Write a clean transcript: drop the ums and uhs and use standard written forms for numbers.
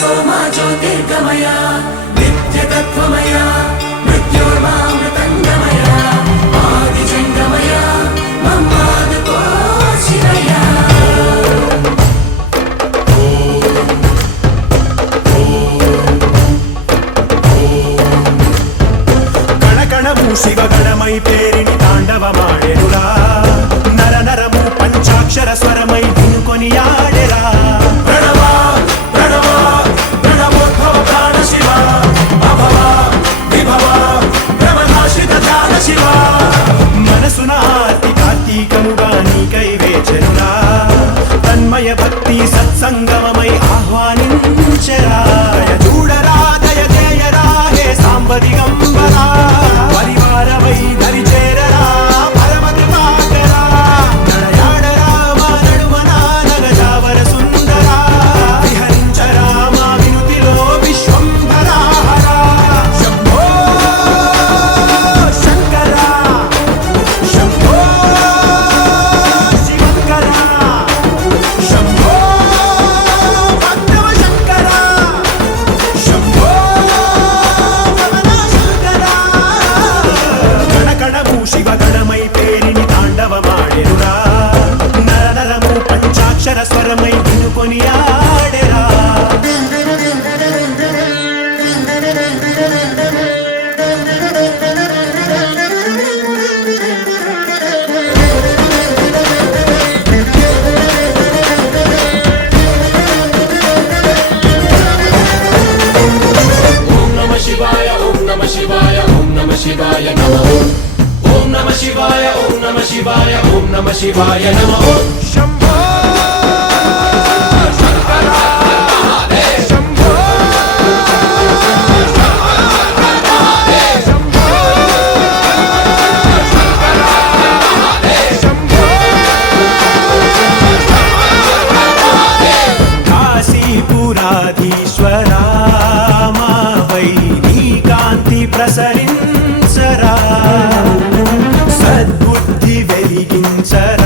सोमा ज्योतिर्गमय नित्यतत्त्वमय मृत्योर्मामृतङ्गमय आदिजङ्गमय मम्मादको शिवय కణకణము శివగణమై పేరిని తాండవమాడెనురా నర నరము పంచాక్షర స్వరమై వినుకొని ఆడెరా ప్రణవా ప్రణవా ప్రణవోద్భవ ప్రాణ శివ అభవ విభవ భ్రమనాశిత ధ్యాన శివ మనసున ఆర్తి కార్తీకముగా నీకై వేచెనురా తన్మయ భక్తి సత్సంగమమై ఆహ్వానించెరా చూడరా దయ జయరా హే సాంబ దిగంబరా పరివారమై దరి చేరరా పరమ కృపాకరా నడయాడరా మా నడుమన నగజావర సుందరా విహరించరా మా వినుతిలో విశ్వంభరా హరా శంభో శంకరా శంభో శివంకరా శంభో భక్తవ శంకరా శంభో శంకరా కణకణము శివగణమై పేరిని తాండవమాడెనురా నర నరము పంచాక్షర స్వరమై వినుకొని ఆడెరా ओम नमः शिवाय ओम नमः शिवाय ओम नमः शिवाय नमः ओम नमः शिवाय ओम नमः शिवाय ओम नमः शिवाय नमः శంభో శంకరా శంభో శంభో శంకరా శంభో కాశీపురాధీశ్వరా మాపై నీ కాంతి ప్రసరించరా సద్బుద్ధి వెలిగించరా